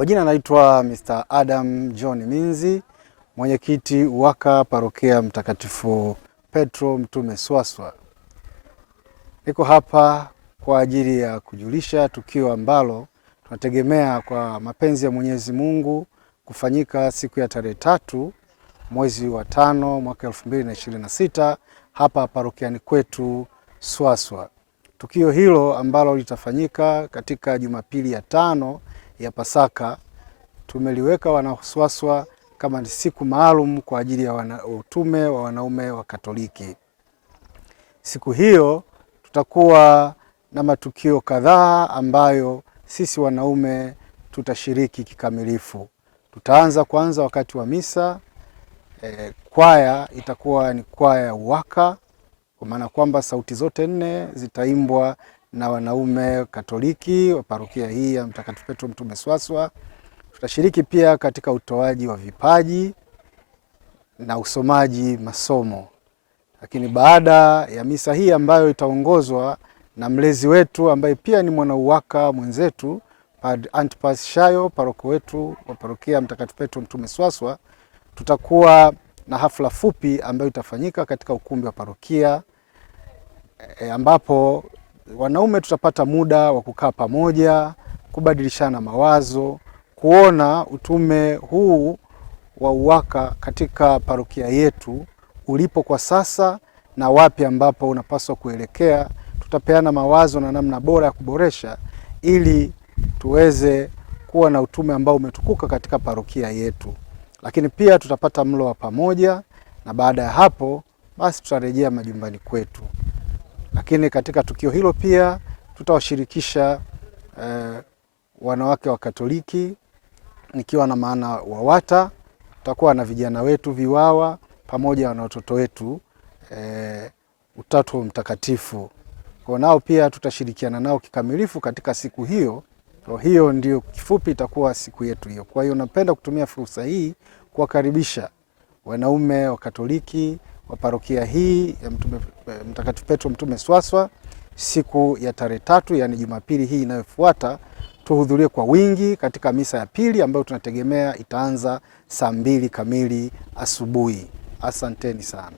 Kwa jina naitwa Mr. Adam John Minzi, mwenyekiti UWAKA Parokia Mtakatifu Petro Mtume Swaswa. Niko hapa kwa ajili ya kujulisha tukio ambalo tunategemea kwa mapenzi ya Mwenyezi Mungu kufanyika siku ya tarehe 3 mwezi wa 5 mwaka 2026 hapa parokiani kwetu Swaswa. Tukio hilo ambalo litafanyika katika Jumapili ya 5 ya Pasaka, tumeliweka Wanaswaswa kama ni siku maalum kwa ajili ya utume wa wanaume wa Katoliki. Siku hiyo tutakuwa na matukio kadhaa ambayo sisi wanaume tutashiriki kikamilifu. Tutaanza kwanza wakati wa misa. Kwaya itakuwa ni kwaya ya UWAKA, kwa maana kwamba sauti zote 4 zitaimbwa na wanaume Katoliki wa parokia hii ya Mtakatifu Petro Mtume Swaswa. Tutashiriki pia katika utoaji wa vipaji na usomaji masomo. Lakini baada ya misa hii ambayo itaongozwa na mlezi wetu ambaye pia ni mwana UWAKA mwenzetu, Padre Antipas Shayo, paroko wetu wa parokia Mtakatifu Petro Mtume Swaswa, tutakuwa na hafla fupi ambayo itafanyika katika ukumbi wa parokia, ambapo wanaume tutapata muda wa kukaa pamoja, kubadilishana mawazo, kuona utume huu wa UWAKA katika parokia yetu ulipo kwa sasa na wapi ambapo unapaswa kuelekea. Tutapeana mawazo na namna bora ya kuboresha ili tuweze kuwa na utume ambao umetukuka katika parokia yetu. Lakini pia tutapata mlo wa pamoja, na baada ya hapo basi tutarejea majumbani kwetu. Lakini katika tukio hilo pia tutawashirikisha wanawake wa Katoliki, nikiwa na maana WAWATA. Tutakuwa na vijana wetu VIWAWA pamoja na watoto wetu Utatu Mtakatifu. Kwa nao pia tutashirikiana nao kikamilifu katika siku hiyo. Kwa hiyo ndio kifupi itakuwa siku yetu hiyo. Kwa hiyo napenda kutumia fursa hii kuwakaribisha wanaume wa Katoliki wa parokia hii ya Mtakatifu Petro Mtume Swaswa siku ya tarehe 3, yani Jumapili hii inayofuata. Tuhudhurie kwa wingi katika misa ya pili ambayo tunategemea itaanza saa 2 kamili asubuhi. Asanteni sana.